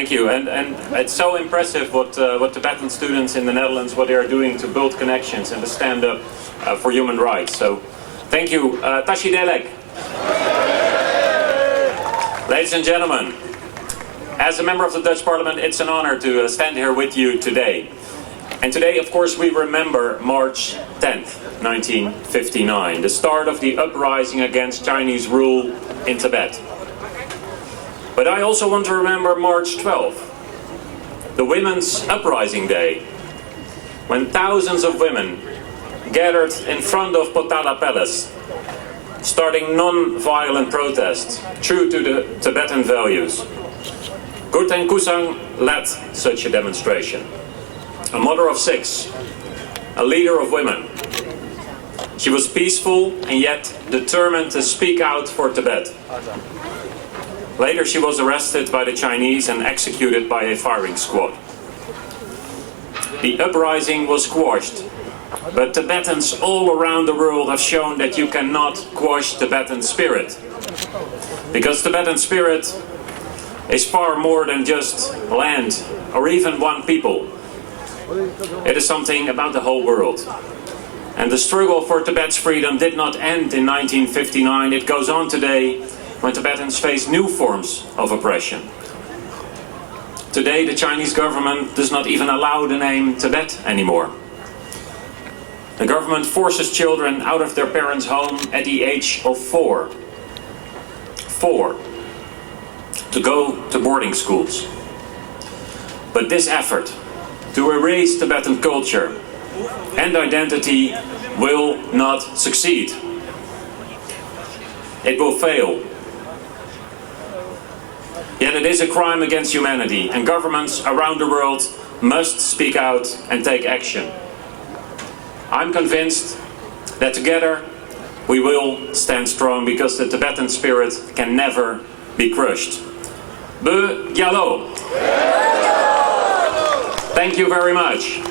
Thank you, and it's so impressive what Tibetan students in the Netherlands, what they are doing to build connections and to stand up for human rights. So, thank you. Tashi Delek. Ladies and gentlemen, as a member of the Dutch Parliament, it's an honor to stand here with you today. And today, of course, we remember March 10th, 1959, the start of the uprising against Chinese rule in Tibet. But I also want to remember March 12th, the Women's Uprising Day, when thousands of women gathered in front of Potala Palace, starting non-violent protests true to the Tibetan values. Gurten Kusang led such a demonstration. A mother of 6, a leader of women. She was peaceful and yet determined to speak out for Tibet. Later she was arrested by the Chinese and executed by a firing squad. The uprising was quashed, but Tibetans all around the world have shown that you cannot quash Tibetan spirit. Because Tibetan spirit is far more than just land or even one people. It is something about the whole world. And the struggle for Tibet's freedom did not end in 1959. It goes on today when Tibetans face new forms of oppression. Today the Chinese government does not even allow the name Tibet anymore. The government forces children out of their parents' home at the age of 4. 4. To go to boarding schools. But this effort to erase Tibetan culture and identity will not succeed. It will fail. Yet it is a crime against humanity, and governments around the world must speak out and take action. I'm convinced that together we will stand strong, because the Tibetan spirit can never be crushed. Be Gyalo! Thank you very much.